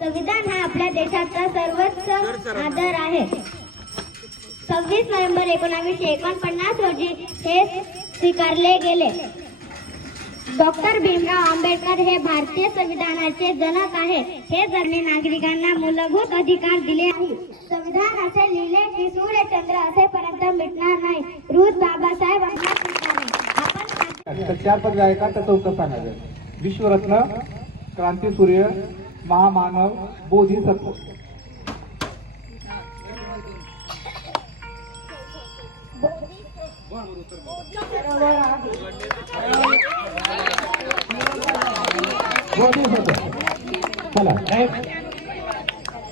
संविधान हा आपल्या देशाचा सर्वोच्च आदर आहे. 26 नोव्हेंबर 1949 रोजी हे स्वीकारले गेले. डॉक्टर भीमराव आंबेडकर हे भारतीय संविधानाचे जनक आहे. हे जगणे नागरिकांना मूलभूत अधिकार दिले आहे. संविधान असे लिहिले की सूर्य चंद्र असेपर्यंत मिटणार नाही. रुद बाबासाहेब तर 4 पद आहे का तर 4 सांगायचं. विश्वरत्न, क्रांतीसूर्य, महामानव, बोधिसत्व. चला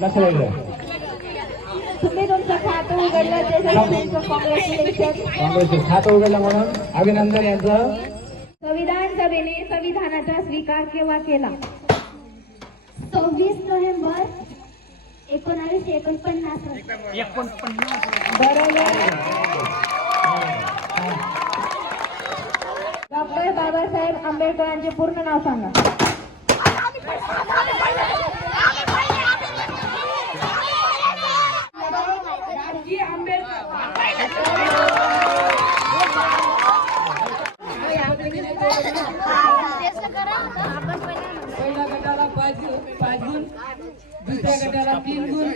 लक्षात घ्या. तुम्ही तुमचं खातं उघडलं काँग्रेसचं खातं उघडलं म्हणून अभिनंदन यांचं. संविधान सभेने संविधानाचा स्वीकार केव्हा केला? 26 नोव्हेंबर 1949. डॉक्टर बाबासाहेब आंबेडकरांचे पूर्ण नाव सांगा. पहिल्या गटाला 5 गुण, दुसऱ्या गटाला 3 गुण.